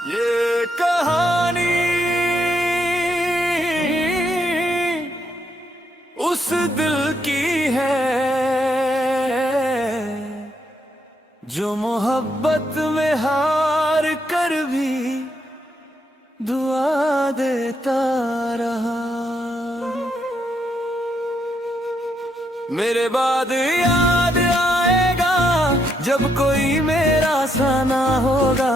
ये कहानी उस दिल की है जो मोहब्बत में हार कर भी दुआ देता रहा। मेरे बाद याद आएगा जब कोई मेरा सा ना होगा,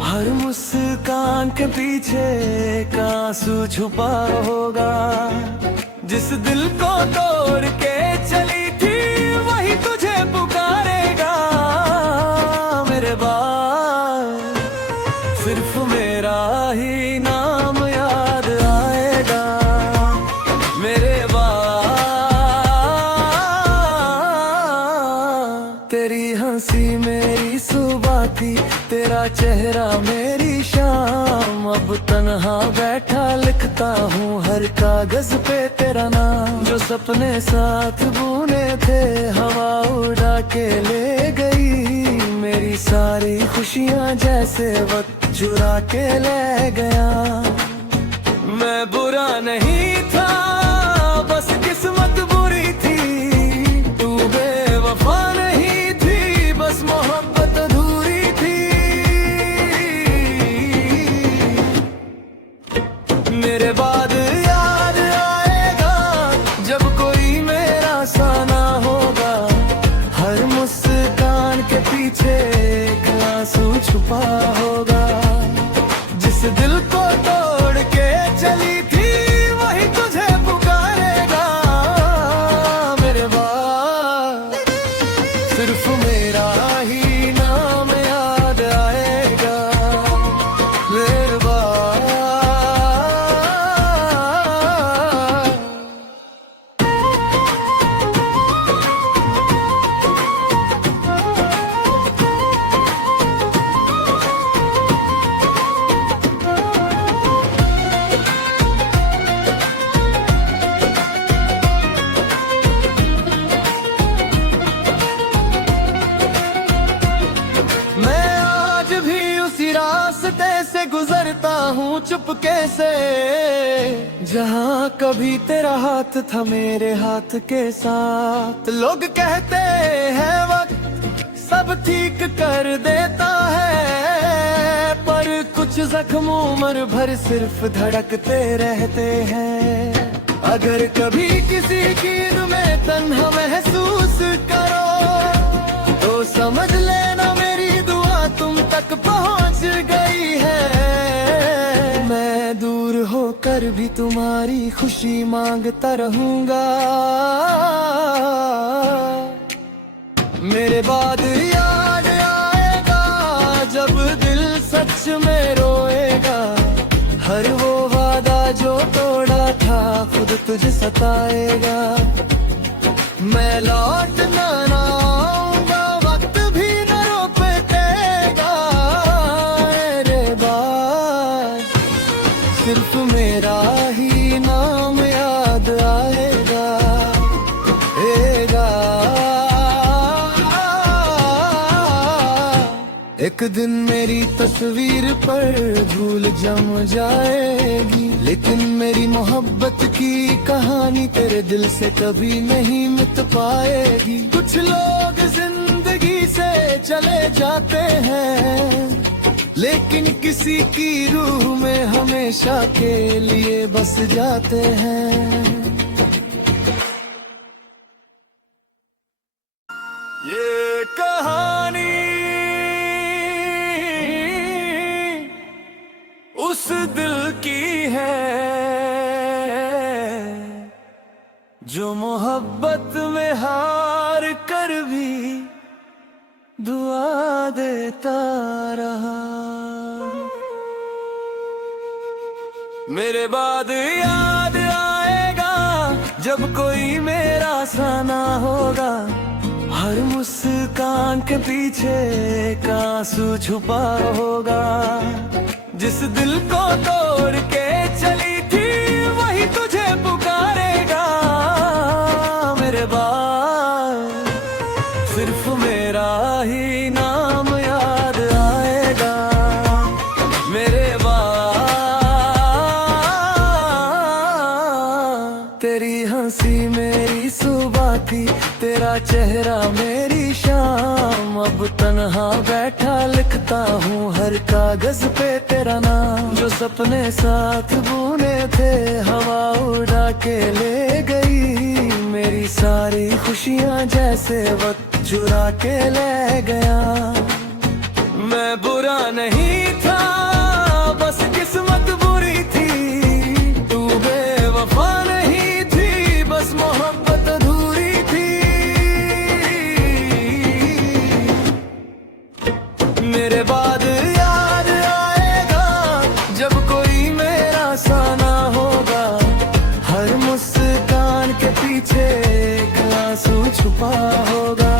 हर मुस्कान के पीछे एक आंसू छुपा होगा। जिस दिल को तोड़ के चली थी वही तुझे पुकारेगा। मेरे बाद सिर्फ मेरा ही नाम याद आएगा। मेरे बाद तेरी हंसी मेरी सुबह थी, तेरा चेहरा मेरी शाम। अब तन्हा बैठा लिखता हूँ हर कागज पे तेरा नाम। जो सपने साथ बुने थे हवा उड़ा के ले गई। मेरी सारी खुशियाँ जैसे वक्त चुरा के ले गया। मैं बुरा नहीं था, बस किस्मत बुरी थी। तू बेवफा नहीं थी, बस मोहब्बत अधूरी थी। मेरे बाद याद आएगा जब कोई मेरा सा ना होगा, हर मुस्कान के पीछे एक आंसू छुपा होगा। जिस दिल को तोड़ के चली थी वही तुझे पुकारेगा। मेरे बाद सिर्फ मेरा ही नाम याद आएगा। मेरे बाद मैं आज भी उसी रास्ते से गुजरता हूँ चुपके से, जहाँ कभी तेरा हाथ था मेरे हाथ के साथ। लोग कहते हैं वक्त सब ठीक कर देता है, पर कुछ जख्म उम्र भर सिर्फ धड़कते रहते हैं। अगर कभी किसी कीर में तन्हा महसूस करो तो समझ लेना मेरी दुआ तुम तक पहुंच गई है। मैं दूर होकर भी तुम्हारी खुशी मांगता रहूंगा। मेरे बाद याद आएगा जब दिल सच में रोएगा। हर वो वादा जो तोड़ा था खुद तुझे सताएगा। मैं लौट ना आऊंगा, वक्त भी न रोकेगा। मेरे बाद सिर्फ मेरा ही नाम याद आएगा। एक दिन मेरी तस्वीर पर भूल जम जाएगी, लेकिन मेरी मोहब्बत की कहानी तेरे दिल से कभी नहीं मिट पाएगी। कुछ लोग जिंदगी से चले जाते हैं, लेकिन किसी की रूह में हमेशा के लिए बस जाते हैं। ये कहानी उस दिल की है जो मोहब्बत में हार कर भी दुआ देता रहा। मेरे बाद याद आएगा जब कोई मेरा सा ना होगा, हर मुस्कान के पीछे एक आंसू छुपा होगा। जिस दिल को तोड़ के चली थी वही तुझे पुकारेगा। मेरे बाद सिर्फ मेरा ही नाम याद आएगा। तेरा चेहरा मेरी शाम। अब तन्हा बैठा लिखता हूँ हर कागज पे तेरा नाम। जो सपने साथ बुने थे हवा उड़ा के ले गई। मेरी सारी खुशियाँ जैसे वक्त चुरा के ले गया। मैं बुरा नहीं था, बस किस्मत बुरी थी। तू बेवफा नहीं थी, बस मोहब्बत अधूरी थी। मेरे बाद याद आएगा जब कोई मेरा सा ना होगा। हर मुस्कान के पीछे एक आंसू छुपा होगा।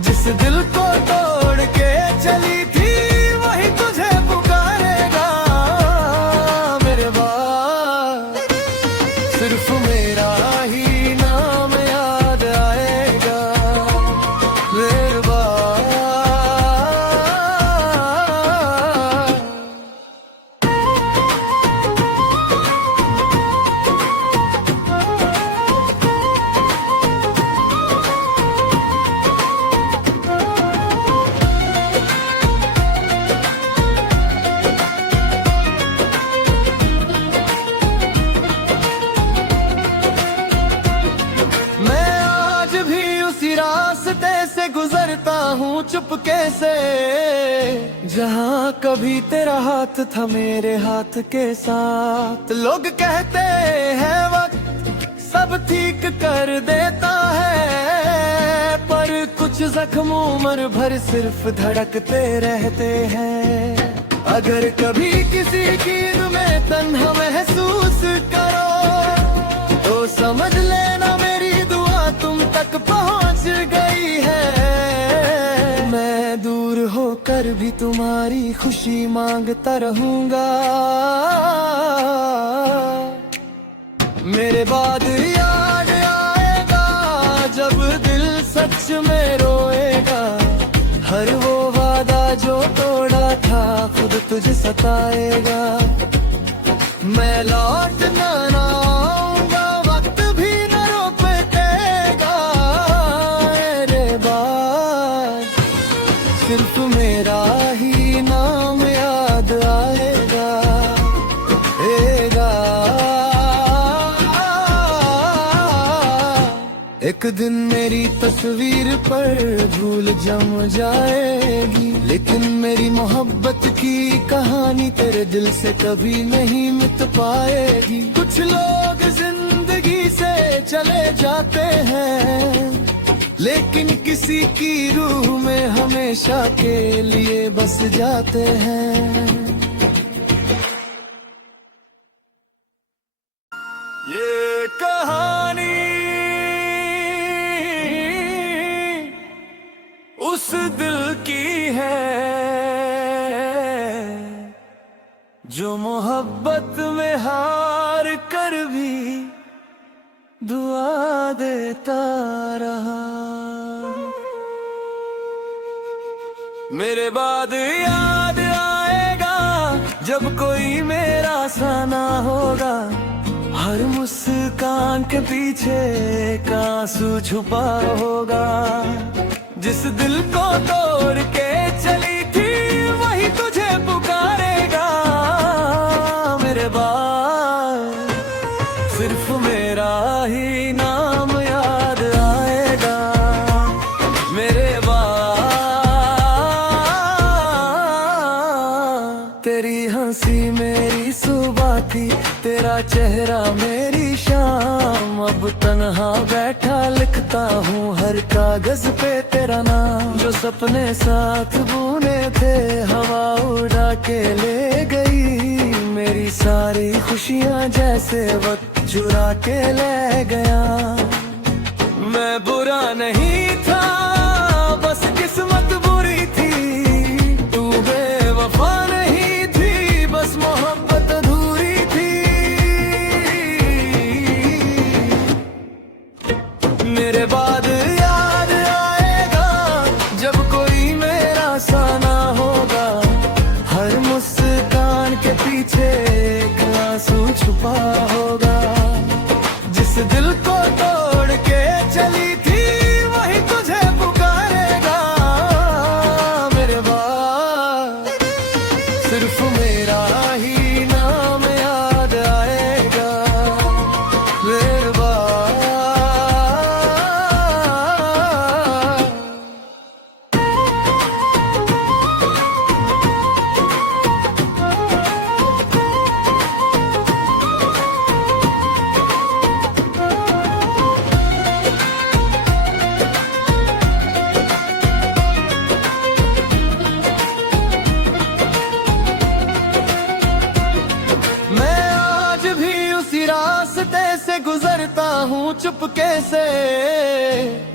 जिस दिल को तोड़ के चली थी वही तुझे पुकारेगा। मेरे बाद सिर्फ मेरा ही नाम याद आएगा। मेरे बाद रास्ते से गुजरता हूँ चुपके से। जहाँ कभी तेरा हाथ था मेरे हाथ के साथ। लोग कहते हैं वक्त सब ठीक कर देता है, पर कुछ जख्म उम्र भर सिर्फ धड़कते रहते हैं। अगर कभी किसी चीज में तन्हा महसूस करो तो समझ लेना मेरी दुआ तुम तक पहुंच गई है। मैं दूर होकर भी तुम्हारी खुशी मांगता रहूंगा। मेरे बाद याद आएगा जब दिल सच में रोएगा। हर वो वादा जो तोड़ा था खुद तुझे सताएगा। मैं लौट ना आऊंगा, वक्त भी न रोकेगा। मेरे बाद सिर्फ मेरा ही नाम याद आएगा। एक दिन मेरी तस्वीर पर भूल जम जाएगी, लेकिन मेरी मोहब्बत की कहानी तेरे दिल से कभी नहीं मिट पाएगी। कुछ लोग जिंदगी से चले जाते हैं, लेकिन किसी की रूह में हमेशा के लिए बस जाते हैं। ये कहानी उस दिल की है जो मोहब्बत में हार कर भी दुआ देता रहा। मेरे बाद याद आएगा जब कोई मेरा सा ना होगा। हर मुस्कान के पीछे एक आंसू छुपा होगा। जिस दिल को तोड़ के चली थी वही तुझे पुकारेगा। मेरे बाद सिर्फ मेरा ही नाम याद आएगा। मेरे बाद तेरी हंसी मेरी सुबह थी, तेरा चेहरा मेरी शाम। अब तन्हा बैठा लिखता हूँ हर कागज पे तेरा नाम। जो सपने साथ बुने थे हवा उड़ा के ले गई। मेरी सारी खुशियाँ जैसे वक्त चुरा के ले गया। मैं बुरा नहीं था, बस किस्मत बुरी थी। तू बेवफा नहीं थी, बस मोहब्बत अधूरी थी। मेरे बाद याद आएगा जब कोई मेरा सा ना होगा। हर मुस्कान के पीछे एक आंसू छुपा होगा। जिस दिल को तोड़ के चली थी सिर्फ मेरा ही नाम याद आएगा मेरे बाद। रास्ते से गुजरता हूँ चुपके से,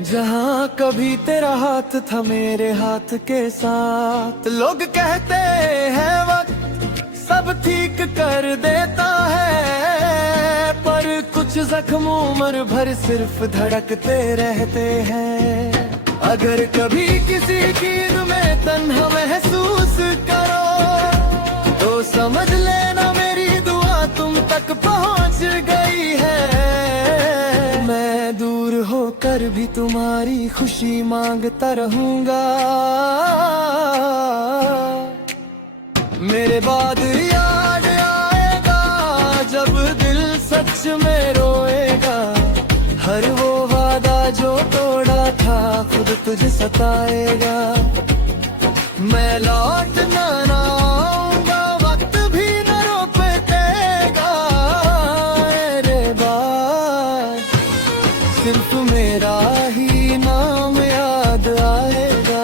जहाँ कभी तेरा हाथ था मेरे हाथ के साथ। लोग कहते हैं वक्त सब ठीक कर देता है, पर कुछ जख्म उम्र भर सिर्फ धड़कते रहते हैं। अगर कभी किसी चीज में तन्हा महसूस करो तो समझ लेना मेरी दुआ तुम तक पहुंच गई है। मैं दूर होकर भी तुम्हारी खुशी मांगता रहूंगा, मेरे बाद याद आएगा जब दिल सच में रोएगा। हर वो वादा जो तोड़ा था खुद तुझे सताएगा। मैं लौट ना आऊंगा, वक्त भी न रोकेगा मेरे बाद। सिर्फ मेरा ही नाम याद आएगा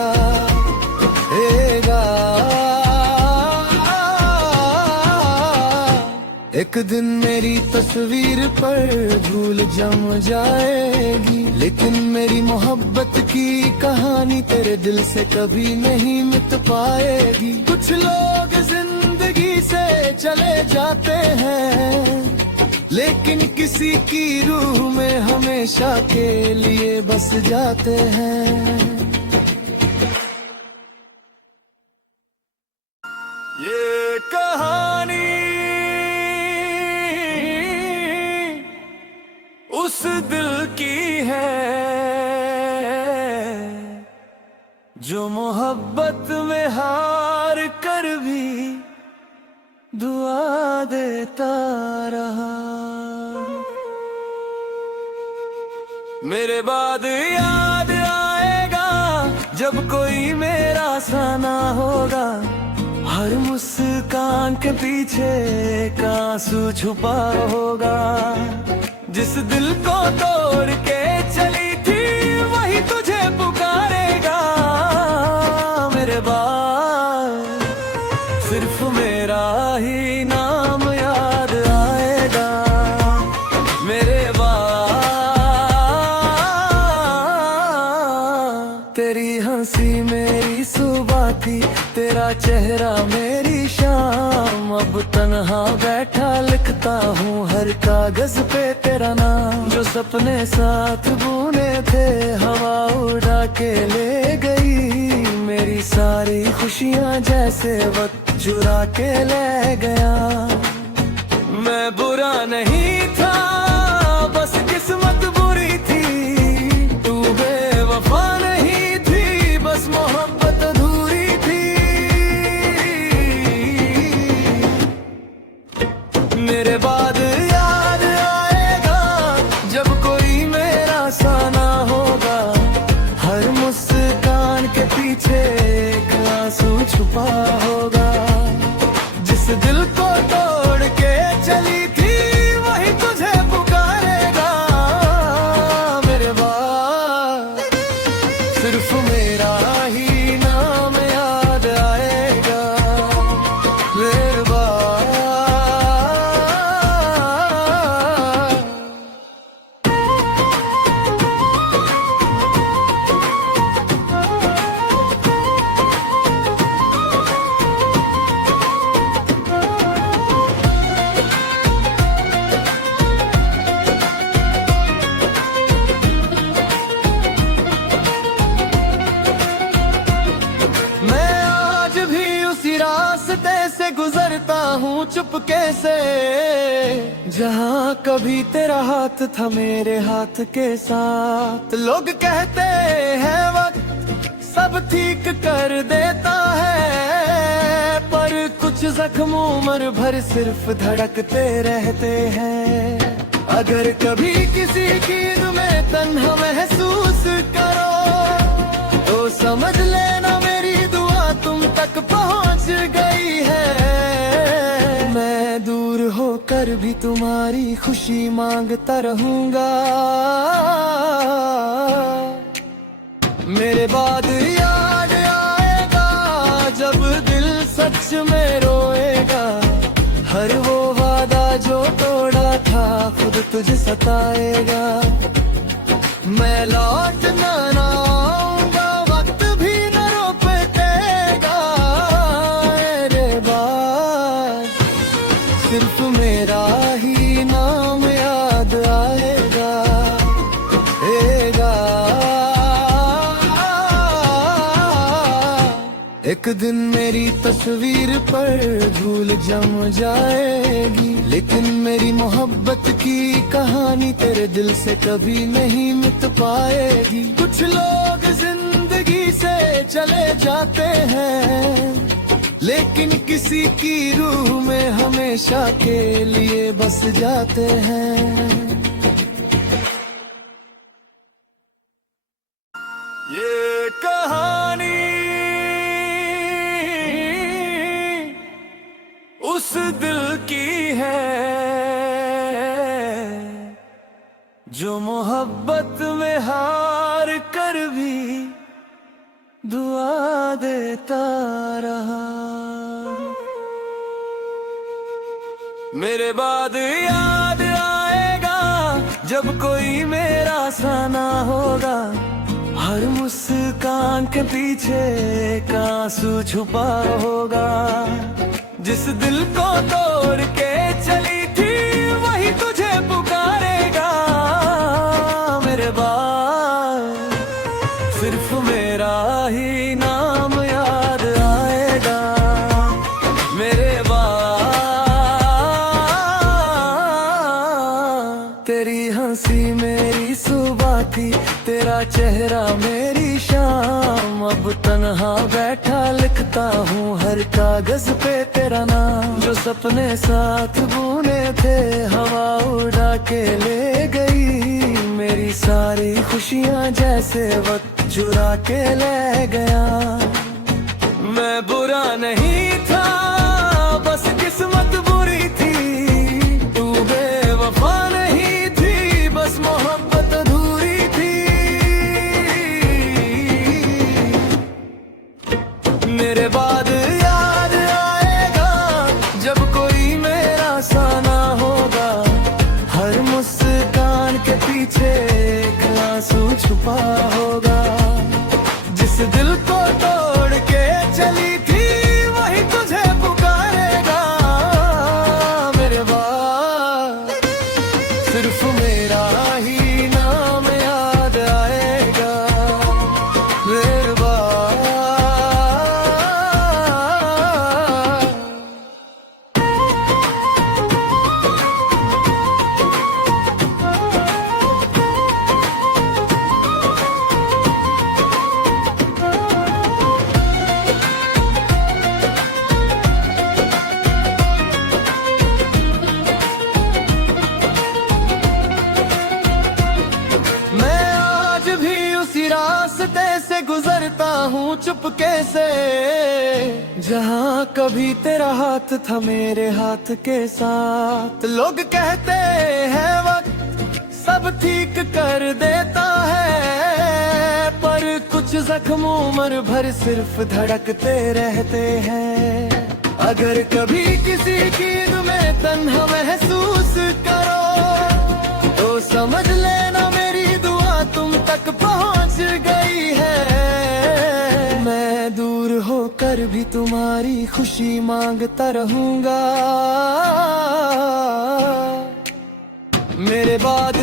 एक दिन मेरी तस्वीर पर धूल जम जाएगी, लेकिन मेरी मोहब्बत की कहानी तेरे दिल से कभी नहीं मिट पाएगी। कुछ लोग जिंदगी से चले जाते हैं, लेकिन किसी की रूह में हमेशा के लिए बस जाते हैं। ये कहानी उस दिल की है जो मोहब्बत में हार कर भी दुआ देता रहा। मेरे बाद याद आएगा जब कोई मेरा सा ना होगा। हर मुस्कान के पीछे एक आंसू छुपा होगा। जिस दिल को तोड़ के चली थी वही तुझे पुकारेगा मेरे बाद। सिर्फ मेरा ही नाम याद आएगा मेरे बाद। तेरी हंसी मेरी सुबह थी, तेरा चेहरा मेरी शाम। अब तन्हा बैठा लिखता हूँ हर कागज पे तेरा नाम। जो सपने साथ बुने थे हवा उड़ा के ले गई। मेरी सारी खुशियाँ जैसे वक्त चुरा के ले गया। मैं बुरा नहीं था बस किस्मत बुरी थी। तू बेवफा नहीं थी बस मोहब्बत अधूरी थी। मेरे बाद याद आएगा जब कोई मेरा सा ना होगा। हर मुस्कान के पीछे एक आंसू छुपा होगा। जिस दिल को तोड़ के चली थी वही तुझे पुकारेगा मेरे बाद। सिर्फ मेरा ही नाम याद आएगा मेरे बाद। रास्ते से गुजरता हूँ चुपके से, जहाँ कभी तेरा हाथ था मेरे हाथ के साथ। लोग कहते हैं वक्त सब ठीक कर देता है, पर कुछ कुछ जख्म उम्र भर सिर्फ धड़कते रहते हैं। अगर कभी किसी चीज में तन्हा महसूस करो तो समझ लेना मेरी दुआ तुम तक पहुंच गई है। मैं दूर होकर भी तुम्हारी खुशी मांगता रहूंगा। मेरे बाद याद आएगा जब दिल सच में रोएगा। हर वो वादा जो तोड़ा था खुद तुझे सताएगा। मैं लौट ना आऊंगा, वक्त भी न रोकेगा। मेरे बाद सिर्फ मेरा ही नाम याद आएगा। एक दिन मेरी तस्वीर पर धूल जम जाएगी, लेकिन मेरी मोहब्बत की कहानी तेरे दिल से कभी नहीं मिट पाएगी। कुछ लोग जिंदगी से चले जाते हैं, लेकिन किसी की रूह में हमेशा के लिए बस जाते हैं। ये कहानी उस दिल की है जो मोहब्बत में हार कर भी दुआ देता रहा। मेरे बाद याद आएगा जब कोई मेरा सा ना होगा। हर मुस्कान के पीछे एक आंसू छुपा होगा। जिस दिल को तोड़ के चली थी वही तुझे पुकारेगा। मेरे बाद सिर्फ मेरा ही नाम याद आएगा। मेरे बाद तेरी हंसी मेरी सुबह थी, तेरा चेहरा मेरी शाम। अब तन्हा बैठा लिखता हूँ हर कागज पे तेरा नाम। जो सपने साथ बुने थे हवा उड़ा के ले गई। मेरी सारी खुशियाँ जैसे वक्त चुरा के ले गया। मैं बुरा नहीं था, बस किस्मत बुरी थी। तू बेवफा नहीं थी, बस मोहब्बत अधूरी थी। मेरे बाद याद आएगा जब कोई मेरा सा ना होगा। हर मुस्कान के पीछे एक आंसू छुपा होगा। जिस दिल को तोड़ के चली थी वही तुझे पुकारेगा। मेरे बाद सिर्फ मेरा ही नाम याद आएगा। मेरे बाद रास्ते से गुजरता हूँ चुपके से, जहाँ कभी तेरा हाथ था मेरे हाथ के साथ। लोग कहते हैं वक्त सब ठीक कर देता है, पर कुछ जख्म उम्र भर सिर्फ धड़कते रहते हैं। अगर कभी किसी चीज में तन्हा महसूस करो तो समझ लेना मेरी दुआ तुम तक पहुंच गई है। मैं दूर होकर भी तुम्हारी खुशी मांगता रहूंगा। मेरे बाद